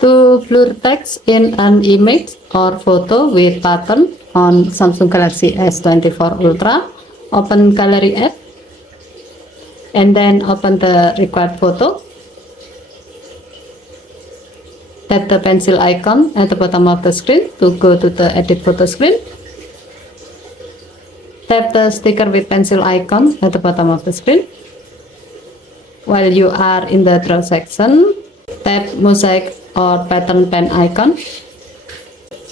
To blur text in an image or photo with pattern on Samsung Galaxy S24 Ultra, open Gallery app and then open the required photo. Tap the pencil icon at the bottom of the screen to go to the edit photo screen. Tap the sticker with pencil icon at the bottom of the screen. While you are in the draw section, tap mosaic or pattern pen icon.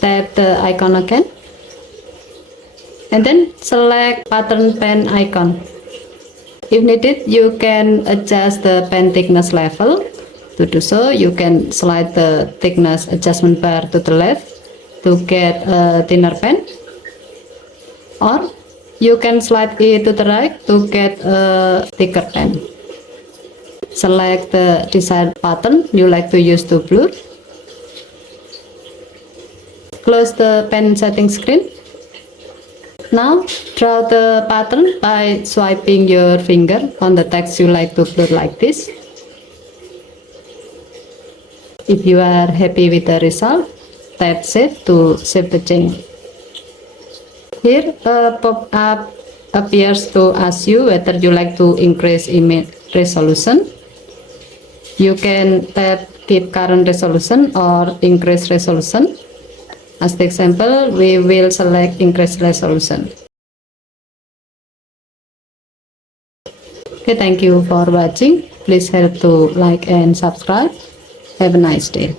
Tap the icon again. And then select pattern pen icon. If needed, you can adjust the pen thickness level. To do so, you can slide the thickness adjustment bar to the left to get a thinner pen, or you can slide it to the right to get a thicker pen. Select the desired pattern you like to use to blur. Close the pen setting screen. Now draw the pattern by swiping your finger on the text you like to blur like this. If you are happy with the result, tap save to save the change. Here a pop-up appears to ask you whether you like to increase image resolution. You can tap keep current resolution or increase resolution. As the example, we will select increase resolution. Okay, thank you for watching. Please help to like and subscribe. Have a nice day.